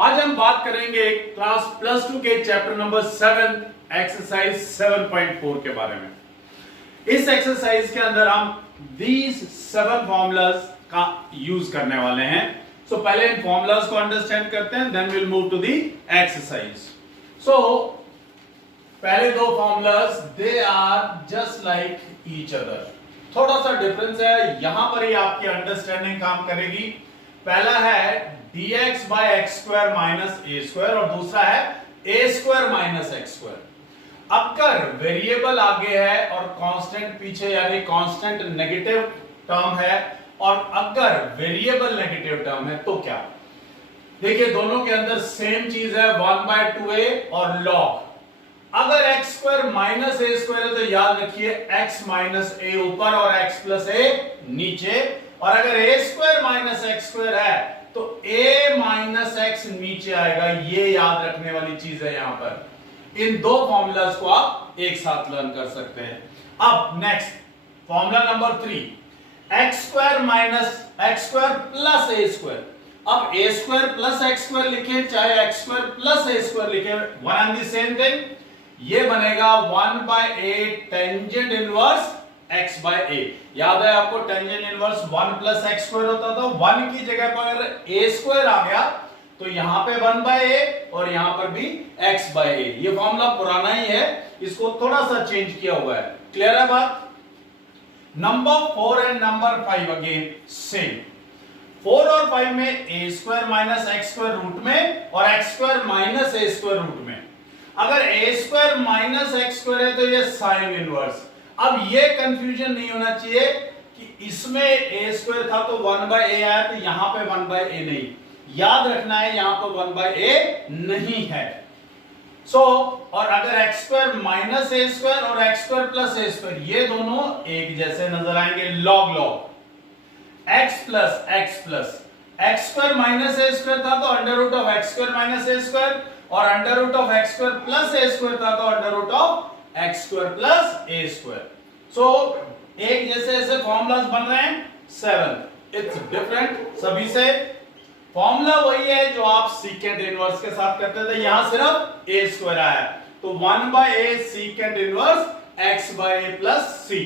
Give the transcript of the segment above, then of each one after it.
आज हम बात करेंगे क्लास प्लस टू के चैप्टर नंबर 7 एक्सरसाइज 7.4 के बारे में। इस एक्सरसाइज के अंदर हम these 7 फॉर्मूलाज का यूज करने वाले हैं। सो पहले इन फॉर्मूलाज को अंडरस्टैंड करते हैं, then will move to the exercise. So पहले दो formulas they are just like each other, थोड़ा सा डिफरेंस है, यहां पर ही आपकी अंडरस्टैंडिंग काम करेगी। पहला है dx by x square minus a square और दूसरा है a square minus x square। अगर वेरिएबल आगे है और कांस्टेंट पीछे, यानी कांस्टेंट नेगेटिव टर्म है, और अगर वेरिएबल नेगेटिव टर्म है तो क्या? देखिए दोनों के अंदर सेम चीज है, 1/2a और log। अगर x square minus a square है तो याद रखिए x माइनस a ऊपर और x प्लस a नीचे, और अगर a square minus x square है तो a माइनस x नीचे आएगा। ये याद रखने वाली चीज है। यहां पर इन दो फॉर्मूलाज को आप एक साथ लर्न कर सकते हैं। अब next formula number 3, x square minus x square plus a square. अब a square plus x square लिखे चाहे x square plus a square लिखे, one and the same thing. ये बनेगा 1/a tangent inverse x by a। याद है आपको tangent inverse 1 plus x square होता था। 1 की जगह पर अगर a स्क्वायर आ गया तो यहां पे 1/a और यहां पर भी x by a। ये फॉर्मूला पुराना ही है, इसको थोड़ा सा चेंज किया हुआ है। क्लियर है बात? Number 4 and number 5 again same. 4 और 5 में a square minus x square root में और x square minus a square root में। अगर a square minus x square है तो ये साइन इनवर्स। अब ये कंफ्यूजन नहीं होना चाहिए कि इसमें a स्क्वायर था तो 1/a आया तो यहां पे 1/a नहीं। याद रखना है यहां पर 1/a नहीं है। और अगर x square minus a square और x square plus a square, ये दोनों एक जैसे नजर आएंगे। लॉग लॉग x प्लस x square minus a square था तो under root of x square minus a square, और under root of x square plus a square था तो under root of x square plus a square. एक जैसे ऐसे formulas बन रहे हैं 7। इट्स डिफरेंट सभी से। फॉर्मूला वही है जो आप सीकेंट इनवर्स के साथ करते थे, यहां सिर्फ a स्क्वायर आया तो 1/a secant inverse x by a plus c।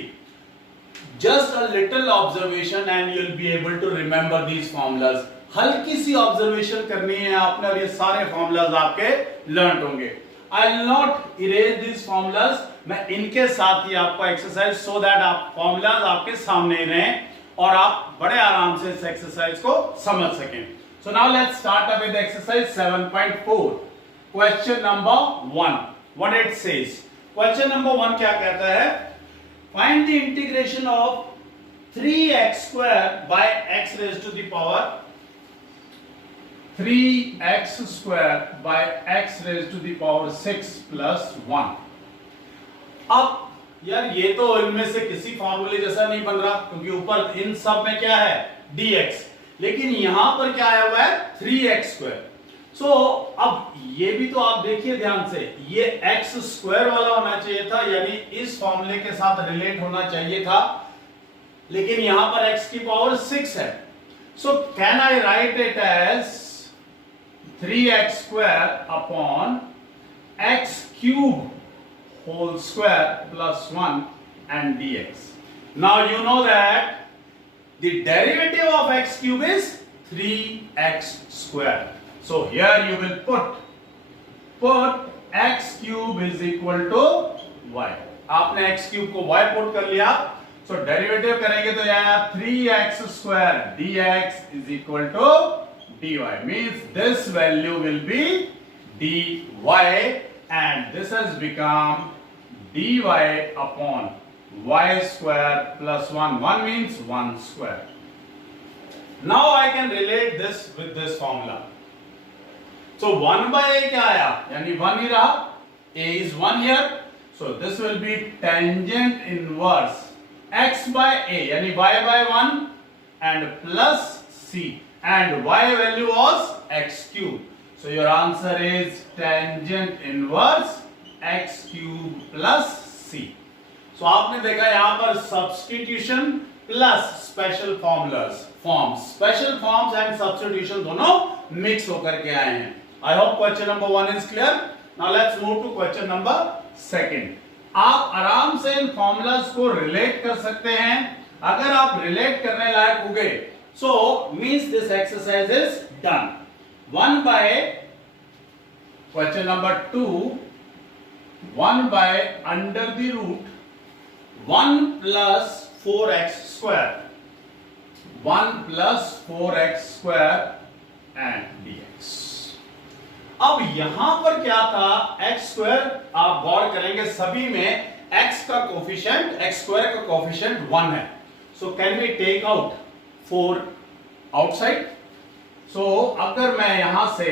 Just a little observation and you will be able to remember these formulas. हल्की सी ऑब्जर्वेशन करनी है आपने और ये सारे फॉर्मूलाज आपके लर्न होंगे। I will not erase this formulas, मैं इनके साथ ही आपको एक्सरसाइज सो दैट आप फॉर्मूलाज आपके सामने ही रहें और आप बड़े आराम से इस एक्सरसाइज को समझ सकें। So now let's start up with exercise 7.4। Question number 1, what it says. Question number 1 क्या कहता है? Find the integration of 3x square by x raise to the power 3x square by x raised to the power 6 plus 1। अब यार ये तो इनमें से किसी फार्मूले जैसा नहीं बन रहा, क्योंकि ऊपर इन सब में क्या है dx, लेकिन यहां पर क्या आया हुआ है 3x स्क्वायर। अब ये भी तो आप देखिए ध्यान से, ये x स्क्वायर वाला होना चाहिए था, यानी इस फार्मूले के साथ रिलेट होना चाहिए था, लेकिन यहां पर x की पावर 6 है। So can I write it as 3x square upon x cube whole square plus 1 and dx. Now you know that the derivative of x cube is 3x square. So here you will put x cube is equal to y. आपने x cube को y put कर लिया, so derivative करेंगे तो यहाँ 3x square dx is equal to dy, means this value will be dy and this has become dy upon y square plus 1. 1 means 1 square. Now I can relate this with this formula. So 1/a क्या आया, यानी 1 ही रहा, a is 1 here, so this will be tangent inverse x by a, यानी y by 1 and plus c, and y value was x cube. So your answer is tangent inverse x cube plus c. So आपने देखा यहां पर substitution plus special forms and substitution दोनों mix होकर के आए हैं। I hope question number 1 is clear. Now let's move to question number 2. आप आराम से इन फॉर्मूलाज को रिलेट कर सकते हैं. अगर आप रिलेट करने लायक हो गए, so means this exercise is done. 1 by question number 2, 1 by under the root 1 plus 4x square, 1 plus 4x square and dx. अब यहां पर क्या था, x स्क्वायर. आप गौर करेंगे सभी में x का कोफिशिएंट, x स्क्वायर का कोफिशिएंट 1 है. So can we take out 4 outside. So अगर मैं यहां से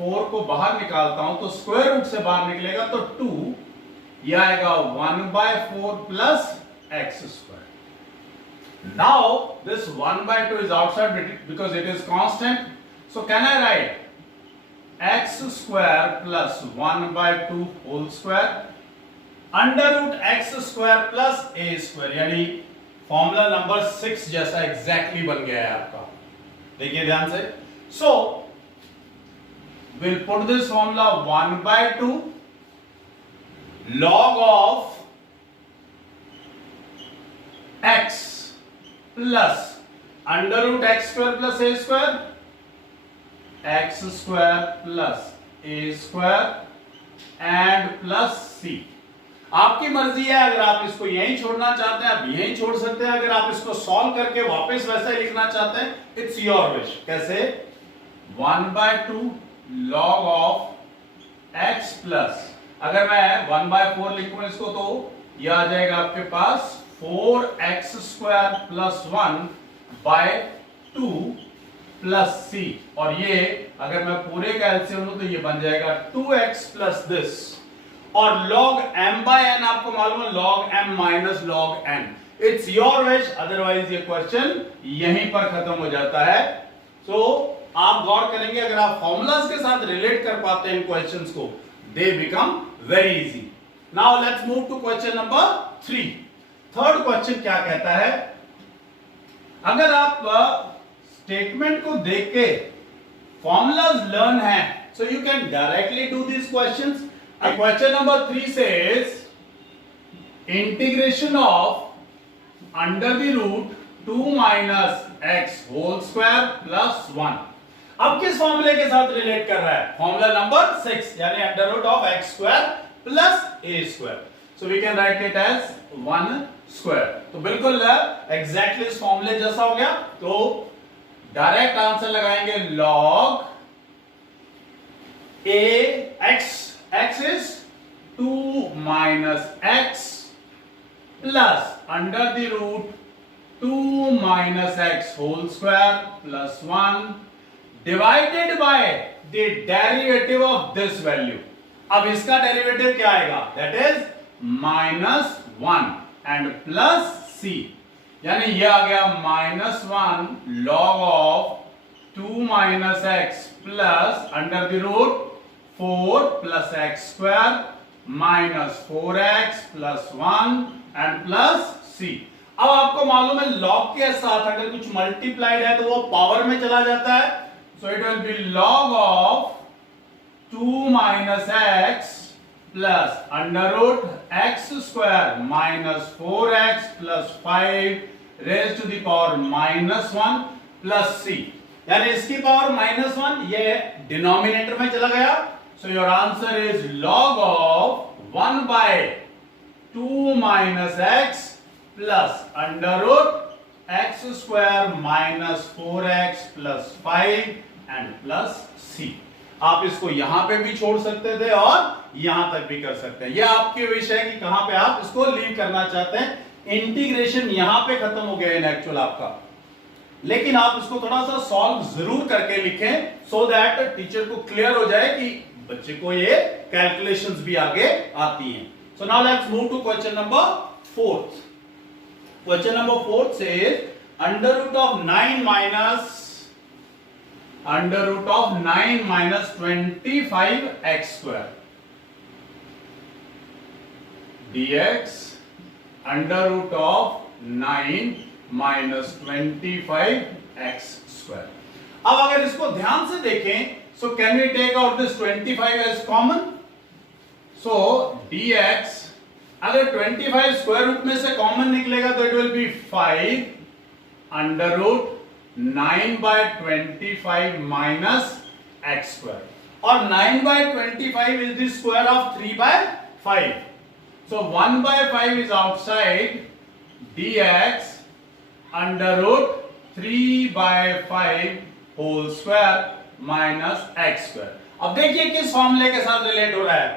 4 को बाहर निकालता हूं तो स्क्वायर रूट से बाहर निकलेगा तो 2, यह आएगा 1 by 4 plus x square. Now this 1 by 2 is outside because it is constant. So can I write x square plus 1 by 2 whole square under root x square plus a square, यानी formula number 6 जैसा exactly बन गया है आपका. देखिए ध्यान से. So we'll put this formula 1 by 2 log of x plus under root x square plus a square, x square plus a square and plus c. आपकी मर्जी है, अगर आप इसको यहीं छोड़ना चाहते हैं आप यहीं छोड़ सकते हैं. अगर आप इसको सॉल्व करके वापस वैसा ही लिखना चाहते हैं, इट्स योर विश. कैसे? 1 by 2 log of x plus, अगर मैं 1 by 4 लिखूं इसको तो यह आ जाएगा आपके पास 4x square plus 1 by 2 plus c. और ये अगर मैं पूरे का एलसीएम लूं तो ये बन जाएगा 2x plus this. और log m by n आपको मालूम है, log m minus log n. It's your wish, otherwise ये क्वेश्चन यहीं पर खत्म हो जाता है. सो आप गौर करेंगे, अगर आप फॉर्मूलाज के साथ रिलेट कर पाते हैं इन क्वेश्चंस को, they become very easy. Now let's move to question number 3. Third question क्या कहता है, अगर आप स्टेटमेंट को देख के फॉर्मूलाज लर्न है, so you can directly do this questions. Question number 3 says integration of under the root 2 minus x whole square plus 1. अब किस फॉर्मूले के साथ रिलेट कर रहा है? फॉर्मूला नंबर 6, यानी under root of x square plus a square. So we can write it as 1 square. तो बिल्कुल एग्जैक्टली इस फॉर्मूले जैसा हो गया. तो डायरेक्ट आंसर लगाएंगे log a x is 2 minus x plus under the root 2 minus x whole square plus 1 divided by the derivative of this value. अब इसका डेरिवेटिव क्या आएगा? That is -1 and plus c. यानी ये आ गया -1 log of 2 minus x plus under the root 4 plus x square minus 4x plus 1 and plus c. अब आपको मालूम है log के साथ अगर कुछ मल्टीप्लाइड है तो वो पावर में चला जाता है. So it will B log of 2 minus x plus under root x square minus 4x plus 5 raised to the power -1 plus c. यानी इसकी पावर -1 ये डिनोमिनेटर में चला गया. So your answer is log of 1 by 2 minus x plus under root x square minus 4x plus 5 and plus c. आप इसको यहां पे भी छोड़ सकते थे और यहां तक भी कर सकते हैं. यह आपके विषय है कि कहां पे आप इसको लीव करना चाहते हैं. इंटीग्रेशन यहां पे खत्म हो गया इन एक्चुअल आपका, लेकिन आप इसको थोड़ा सा सॉल्व जरूर करके लिखें सो दैट टीचर को क्लियर हो जाए कि बच्चे को ये कैलकुलेशंस भी आगे आती हैं. So now let's move to question number 4. Question number 4 says under root of 9 minus 25x square dx under root of 9 minus 25x square. अब अगर इसको ध्यान से देखें, So can we take out this 25 as common? So dx, अगर 25 square root में से common निकलेगा तो it will be 5 under root 9/25 minus x square, और 9/25 is the square of 3/5. So 1/5 is outside, dx under root 3/5 whole square minus x square. अब देखिए किस फॉर्मूले के साथ रिलेट हो रहा है,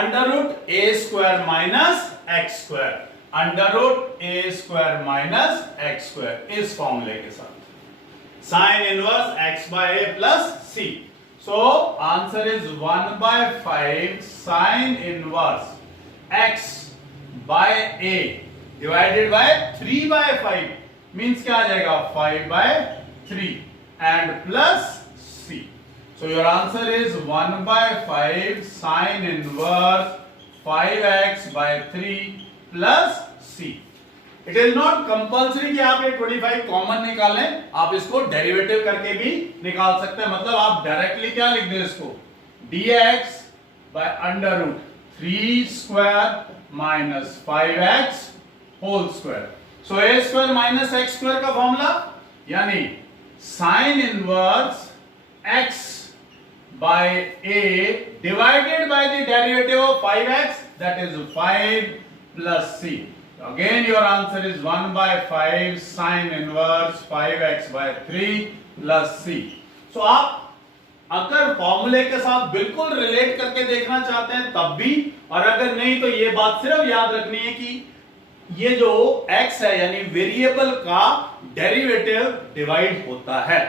under root A square minus x square, under root A square minus x square, इस फॉर्मूले के साथ sine inverse x by a plus c. So answer is 1/5 sin inverse x by a divided by 3/5 means क्या आ जाएगा 5/3 and plus c. So your answer is 1/5 sin inverse 5x by 3 plus c. It is not compulsory कि आप ये 25 common निकालें, आप इसको derivative करके भी निकाल सकते हैं। मतलब आप डायरेक्टली क्या लिख दें इसको, dx by under root 3 square minus 5x whole square. So a square minus x square का फॉर्मूला यानी sine inverse x by a divided by the derivative of 5x, that is 5 plus c. Again your answer is 1/5 sin inverse 5x by 3 plus c. So आप अगर फॉर्मूले के साथ बिल्कुल relate करके देखना चाहते हैं तब भी, और अगर नहीं तो ये बात सिर्फ याद रखनी है कि ये जो x है यानी वेरिएबल का डेरिवेटिव डिवाइड होता है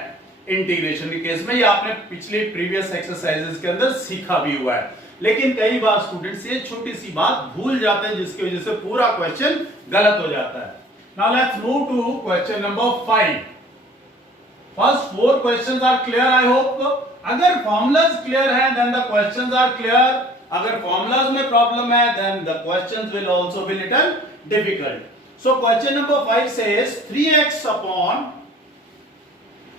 इंटीग्रेशन के केस में। ये आपने पिछले प्रीवियस एक्सरसाइजेस के अंदर सीखा भी हुआ है, लेकिन कई बार स्टूडेंट्स ये छोटी सी बात भूल जाते हैं जिसकी वजह से पूरा क्वेश्चन गलत हो जाता है। Now let's move to question number 5। First 4 questions are clear I hope. अगर फॉर्मूलाज क्लियर है then the questions are clear, अगर फॉर्मूलाज में प्रॉब्लम है then the questions will also be little difficult. So question number 5 says 3x upon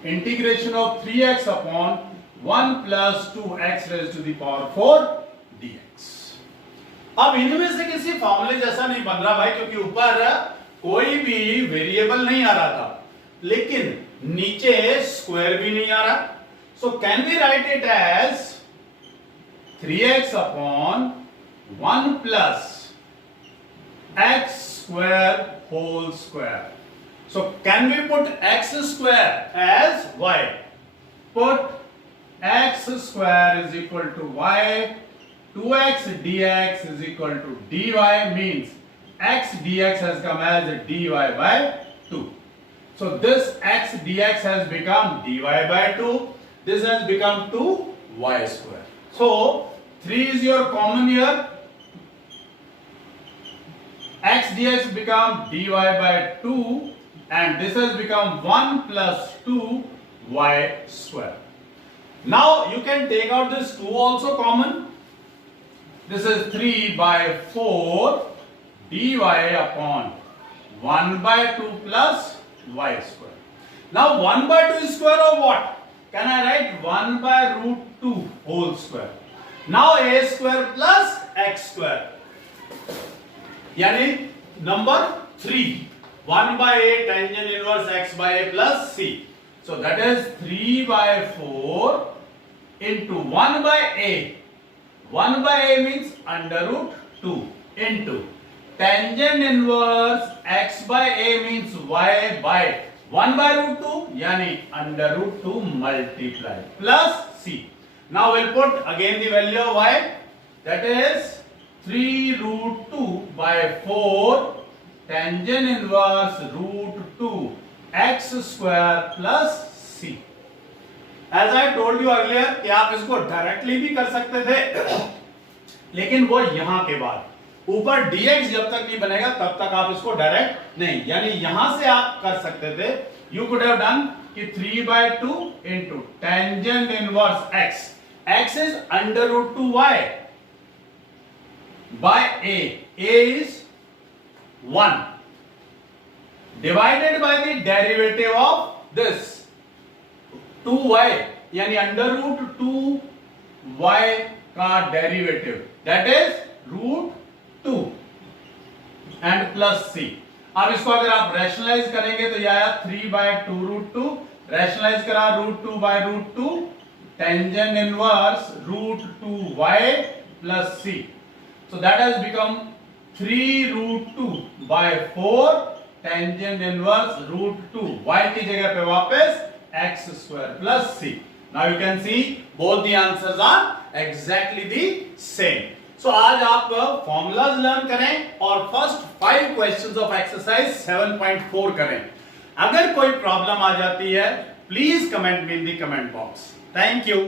integration of 3x upon 1 plus 2x raised to the power 4 dx। अब इनमें से किसी फॉर्मूले जैसा नहीं बन रहा भाई, क्योंकि ऊपर कोई भी वेरिएबल नहीं आ रहा था, लेकिन नीचे स्क्वायर भी नहीं आ रहा। So can we write it as 3x upon 1 plus x square whole square। So can we put x square as y? Put x square is equal to y, 2x dx is equal to dy, means x dx has come as dy by 2. So this x dx has become dy by 2, this has become 2y square. So 3 is your common here, x dx become dy by 2 and this has become 1 plus 2y square. Now you can take out this 2 also common. This is 3/4 dy upon 1/2 plus y square. Now 1/2 is square of what? Can I write 1/√2 whole square? Now a square plus x square. यानी number 3, 1/a tangent inverse x by a plus c. So that is 3/4 into 1/a. 1/a means under root 2 into tangent inverse x by a means y by 1/√2 yani under root 2 multiply plus c. Now we'll put again the value of y, that is 3√2/4 tangent inverse √2 x square plus c. As I told you earlier कि आप इसको directly भी कर सकते थे, लेकिन वो यहां के बाद ऊपर dx जब तक नहीं बनेगा तब तक आप इसको डायरेक्ट नहीं, यानी यहां से आप कर सकते थे। You could have done कि 3/2 into tangent inverse x, x is under √2y by a is 1 divided by the derivative of this 2y, यानी अंडर रूट 2y का derivative that is root 2 and plus c। अब इसको अगर आप rationalise करेंगे तो यह आया 3/2 रूट 2, रैशनलाइज करा root 2 by root 2, tangent inverse root 2y plus c। So that has become 3 root 2 by 4 tangent inverse root 2 y की जगह पे वापस x square plus c। Now you can see both the answers are exactly the same। So आज आप formulas learn करें और first 5 questions of exercise 7.4 करें। अगर कोई प्रॉब्लम आ जाती है please comment me in the comment box. Thank you.